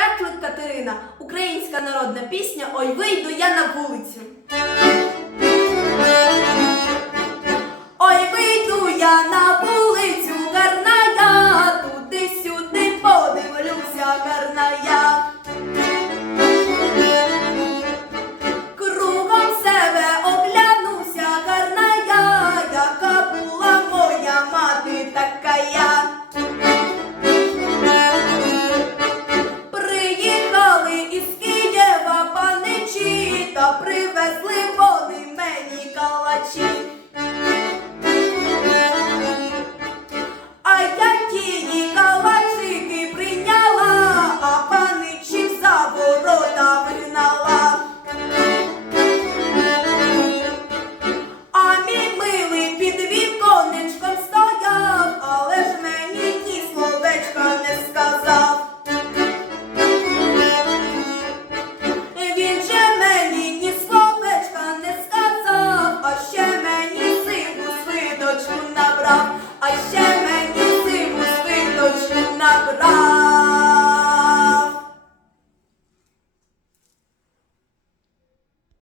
Петлик Катерина, українська народна пісня Ой вийду я на вулицю. what you